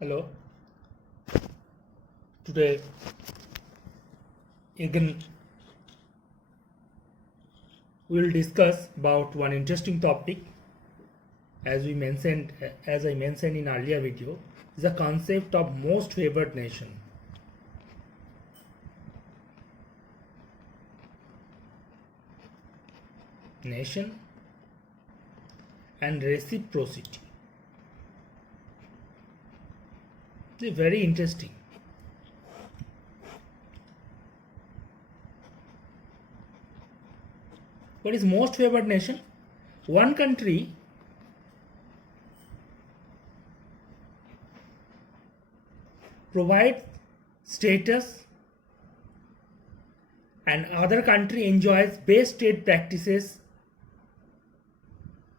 Hello. Today again we will discuss about one interesting topic as I mentioned in earlier video, is the concept of most favored nation. Nation and reciprocity. It's very interesting. What is most favored nation? One country provides status and other country enjoys best trade practices,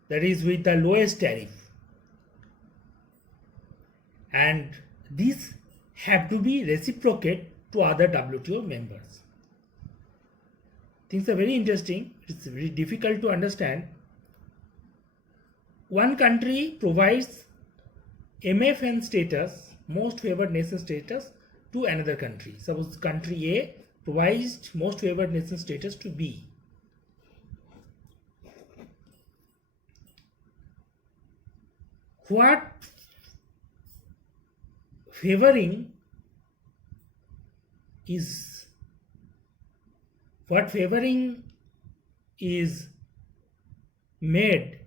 that is with the lowest tariff, and these have to be reciprocated to other WTO members. Things are very interesting. It's very difficult to understand. One country provides MFN status, most favored nation status, to another country. Suppose country A provides most favored nation status to B. What favoring is made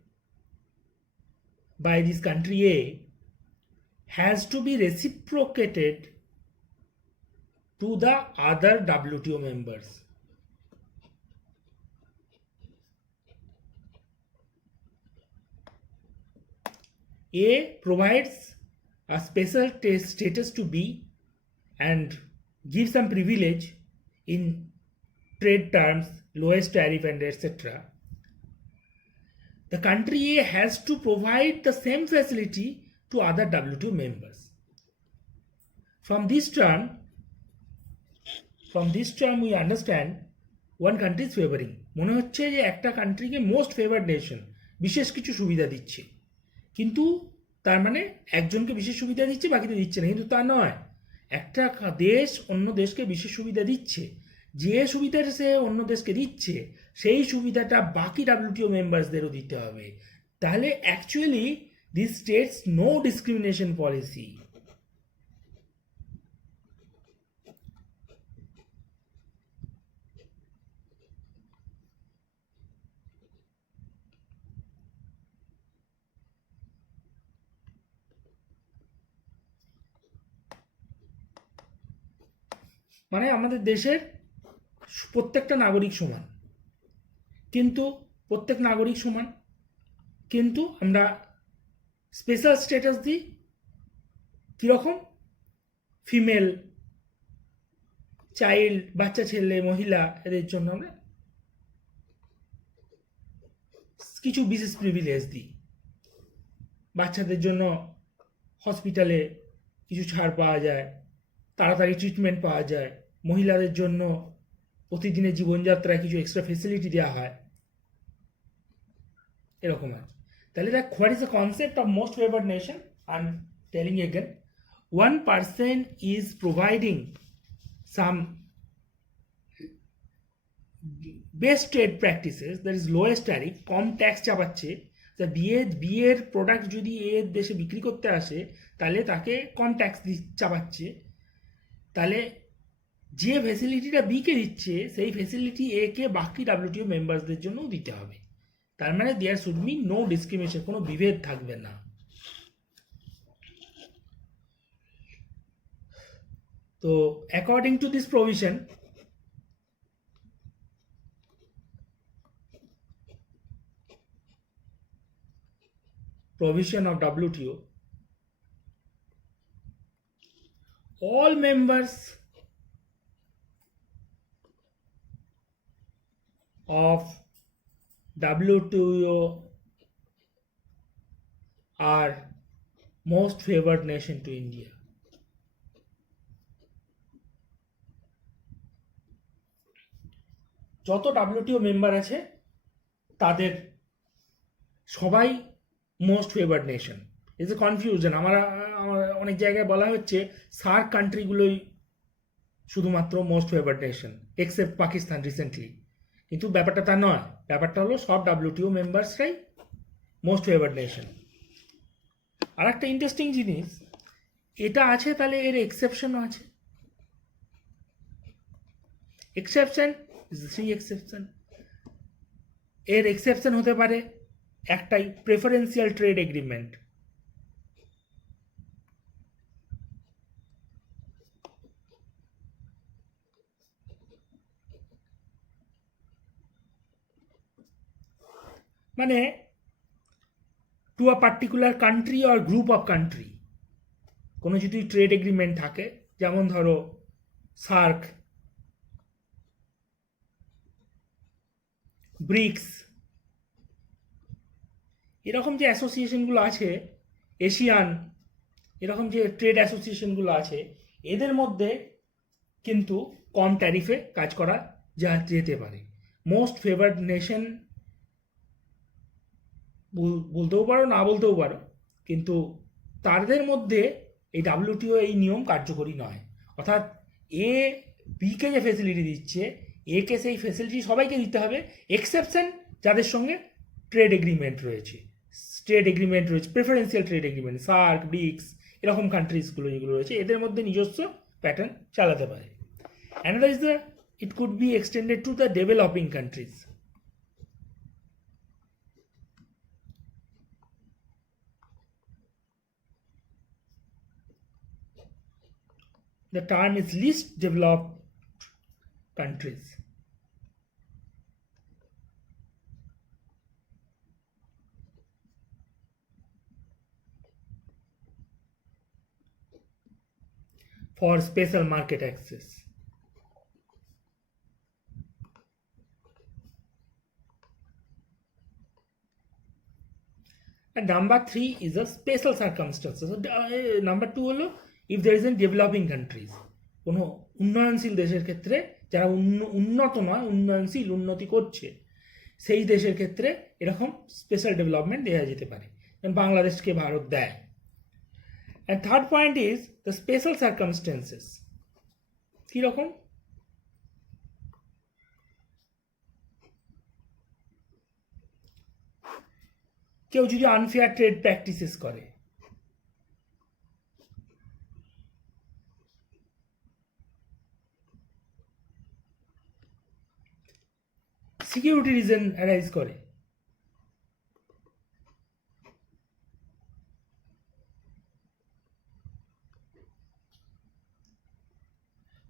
by this country A has to be reciprocated to the other WTO members. A provides a special status to B and gives some privilege in trade terms, lowest tariff and etc. The country A has to provide the same facility to other WTO members. From this term we understand one country is favoring. মনে হচ্ছে যে একটা কান্ট্রিকে most favoured nation, বিশেষ কিছু সুবিধা দিচ্ছে, কিন্তু তার মানে একজনকে বিশেষ সুবিধা দিচ্ছে বাকিদের দিচ্ছে না, কিন্তু তা নয়। একটা দেশ অন্য দেশকে বিশেষ সুবিধা দিচ্ছে, যে সুবিধাটা সে অন্য দেশকে দিচ্ছে সেই সুবিধাটা বাকি WTO মেম্বার্সদেরও দিতে হবে। তাহলে actually this states no discrimination policy. মানে আমাদের দেশের প্রত্যেকটা নাগরিক সমান, কিন্তু প্রত্যেক নাগরিক সমান, কিন্তু আমরা স্পেশাল স্ট্যাটাস দিই কীরকম? ফিমেল, চাইল্ড, বাচ্চা ছেলে, মহিলা, এদের জন্য আমরা কিছু বিশেষ প্রিভিলেজ দিই। বাচ্চাদের জন্য হসপিটালে কিছু ছাড় পাওয়া যায়, তাড়াতাড়ি ট্রিটমেন্ট পাওয়া যায়, মহিলাদের জন্য প্রতিদিনের জীবনযাত্রায় কিছু এক্সট্রা ফেসিলিটি দেওয়া হয়, এরকম আছে। তাহলে দেখ, what is the concept of most favoured nation? I am telling again, one person is providing some best trade practices, that is lowest tariff, কম ট্যাক্স চাপাচ্ছে। বিয়ের প্রোডাক্ট যদি এর দেশে বিক্রি করতে আসে তাহলে তাকে কম ট্যাক্স চাপাচ্ছে। তাহলে যে ফ্যাসিলিটিটা বিকে দিচ্ছে সেই ফ্যাসিলিটি একে বাকি WTO মেম্বার্সদের জন্যও দিতে হবে। তার মানে there should be no discrimination, কোনো বিভেদ থাকবে না। তো according to this provision, of WTO, all members of WTO are most favored nation to India. যত WTO মেম্বার আছে তাদের সবাই most favoured nation. It's a confusion. আমার অনেক জায়গায় বলা হচ্ছে সার্ক কান্ট্রিগুলোই শুধুমাত্র most favoured nation except Pakistan রিসেন্টলি, কিন্তু ব্যাপারটা তা নয়। ব্যাপারটা হলো সব ডাব্লিউটিও মেম্বার্সরাই মোস্ট ফেভার্ড নেশন। আর একটা ইন্টারেস্টিং জিনিস, এটা আছে তাহলে এর এক্সেপশনও আছে। Exception is three exception. এর এক্সেপশন হতে পারে একটাই, প্রেফারেন্সিয়াল ট্রেড এগ্রিমেন্ট। মানে to a particular country or group of country কোনো যদি ট্রেড এগ্রিমেন্ট থাকে, যেমন ধরো সার্ক, ব্রিক্স, এরকম যে অ্যাসোসিয়েশনগুলো আছে, এশিয়ান, এরকম যে ট্রেড অ্যাসোসিয়েশনগুলো আছে, এদের মধ্যে কিন্তু কম ট্যারিফে কাজ করা যেতে পারে। মোস্ট ফেভার্ড নেশন বলতেও পারো, না বলতেও পারো, কিন্তু তাদের মধ্যে এই ডাব্লিউটিও এই নিয়ম কার্যকরী নয়। অর্থাৎ এ বিকে যে ফেসিলিটি দিচ্ছে, একে সেই ফেসিলিটি সবাইকে দিতে হবে, এক্সেপশন যাদের সঙ্গে ট্রেড এগ্রিমেন্ট রয়েছে। Preferential trade agreement, SAARC, BRICS, এরকম কান্ট্রিজগুলো যেগুলো রয়েছে, এদের মধ্যে নিজস্ব প্যাটার্ন চালাতে পারে। Another is the it could be extended to the developing countries. The term is least developed countries. For special market access. And number 3 is a special circumstances. So, number 2 হলো if there is in developing countries, কোনো উন্নয়নশীল দেশের ক্ষেত্রে, যারা উন্নত নয়, উন্নয়নশীল, উন্নতি করছে, সেই দেশের ক্ষেত্রে এরকম স্পেশাল ডেভেলপমেন্ট দেওয়া যেতে পারে, যেমন বাংলাদেশকে ভারত দেয়। And third point is the special circumstances. কীরকম? কেউ যদি আনফেয়ার ট্রেড প্র্যাকটিসেস করে, সিকিউরিটি রিজন অ্যারাইজ করে,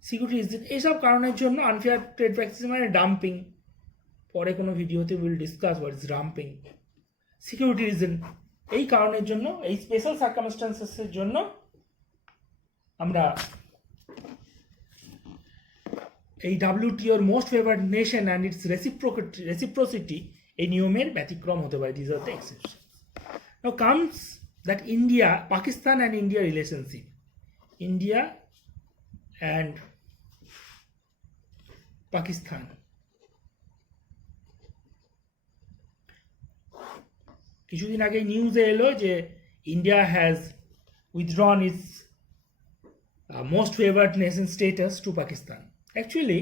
সিকিউরিটি রিজন, এইসব কারণের জন্য আনফেয়ার ট্রেড প্র্যাকটিস মানে ডাম্পিং। পরে কোনো ভিডিওতে will discuss what is dumping. Security reason, এই কারণের জন্য, এই স্পেশাল সার্কামস্টান্সেসের জন্য আমরা এই ডাব্লিউটিওর most favoured nation and its reciprocity, এই নিয়মের ব্যতিক্রম হতে পারে। This are the exception. Now comes that India, Pakistan and India relationship. India and Pakistan, কিছুদিন আগে নিউজে এলো যে India has withdrawn its most favoured nation status to Pakistan. Actually,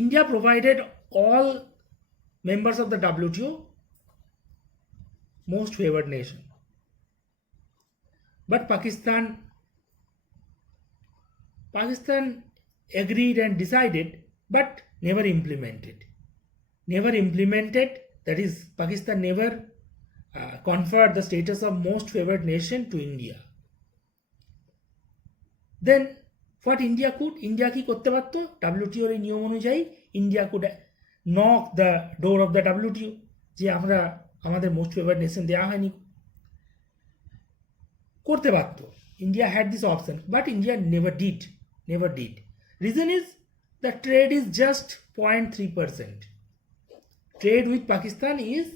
India provided all members of the WTO most favored nation, but Pakistan agreed and decided, but never implemented. That is, Pakistan never conferred the status of most favored nation to India. Then what India could, India কি করতে পারতো? WTO এর নিয়ম অনুযায়ী India could knock the door of the WTO, যে আমরা আমাদের most favoured nation দেওয়া হয়নি, করতে পারত। India had this option, but India never did. Reason is the trade is just 0.3%। Trade with Pakistan is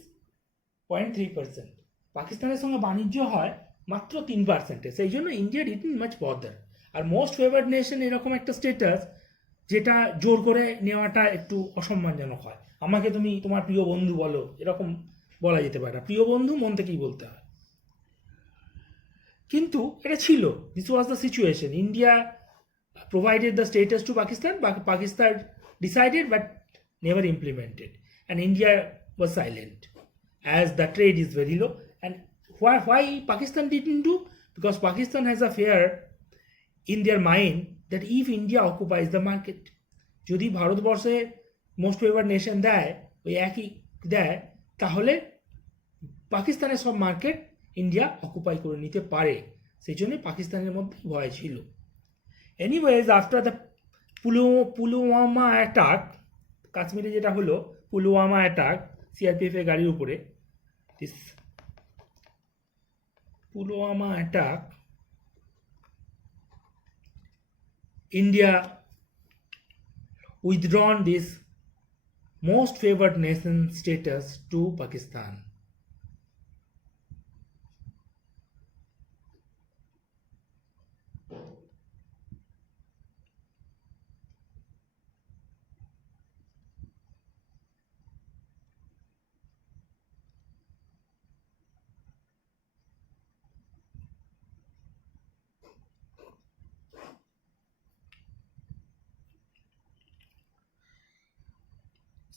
0.3%। পাকিস্তানের সঙ্গে বাণিজ্য হয় মাত্র 3%। সেই জন্য ইন্ডিয়া ডিডন্ট মাচ বদার। আর মোস্ট ফেভার্ড নেশন এরকম একটা স্টেটাস যেটা জোর করে নেওয়াটা একটু অসম্মানজনক হয়। আমাকে তুমি তোমার প্রিয় বন্ধু বলো, এরকম বলা যেতে পারে না। প্রিয় বন্ধু মন থেকেই বলতে হয়। কিন্তু এটা ছিল, this was the situation. India provided the status to Pakistan, but Pakistan decided but never implemented, and India was silent as the trade is very low. And why Pakistan didn't do? Because Pakistan has a fear in their mind that if India occupies the market, যদি ভারতবর্ষে most favour nation দেয়, ওই একই দেয়, তাহলে পাকিস্তানের সব market India occupy করে নিতে পারে, সেই জন্য পাকিস্তানের মধ্যে ভয় ছিল। এনিওয়েজ, আফটার দ্য পুলওয়ামা অ্যাটাক, কাশ্মীরে যেটা হলো পুলওয়ামা অ্যাটাক সিআরপিএফ এর গাড়ির উপরে, দিস Pulwama attack, India withdrawn this most favored nation status to Pakistan.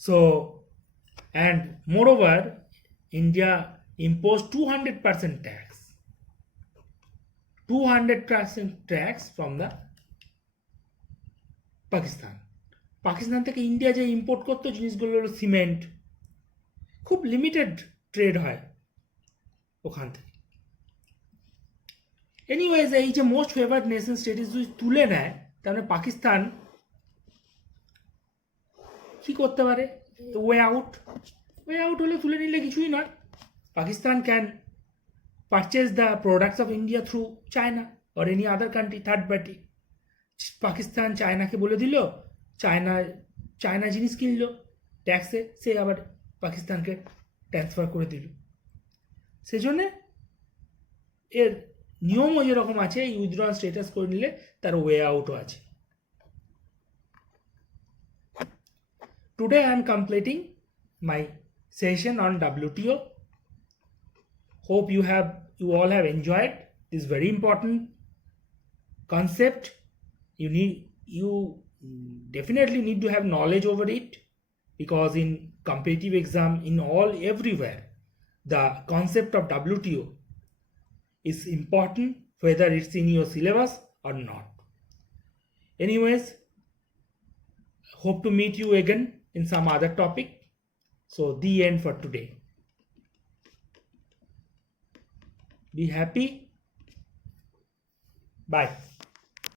So, and moreover, India imposed 200% tax. 200% tax from the Pakistan. Pakistan থেকে ইন্ডিয়া যে ইম্পোর্ট করতো জিনিসগুলো হলো সিমেন্ট, খুব লিমিটেড ট্রেড হয় ওখান থেকে। এনিওয়েজ, এই যে মোস্ট ফেভার্ড নেশন স্টেটাস যদি তুলে নেয়, তাহলে পাকিস্তান কি করতে পারে? ওয়ে আউট হলে তুলে নিলে কিছুই নয়। Pakistan can purchase the products of India through China or any other country, third party. Pakistan চায়নাকে বলে দিল, চায়না জিনিস কিনলো ট্যাক্সে, সে আবার পাকিস্তানকে ট্রান্সফার করে দিল। সেজন্যে এর নিয়মও যেরকম আছে, এই উইথড্রয়াল স্টেটাস করে নিলে তার ওয়ে আউটও আছে। Today I am completing my session on WTO. Hope you all have enjoyed this very important concept. You definitely need to have knowledge over it, because in competitive exam, in everywhere, the concept of WTO is important, whether it's in your syllabus or not. Anyways, hope to meet you again in some other topic. So, the end for today. Be happy. Bye.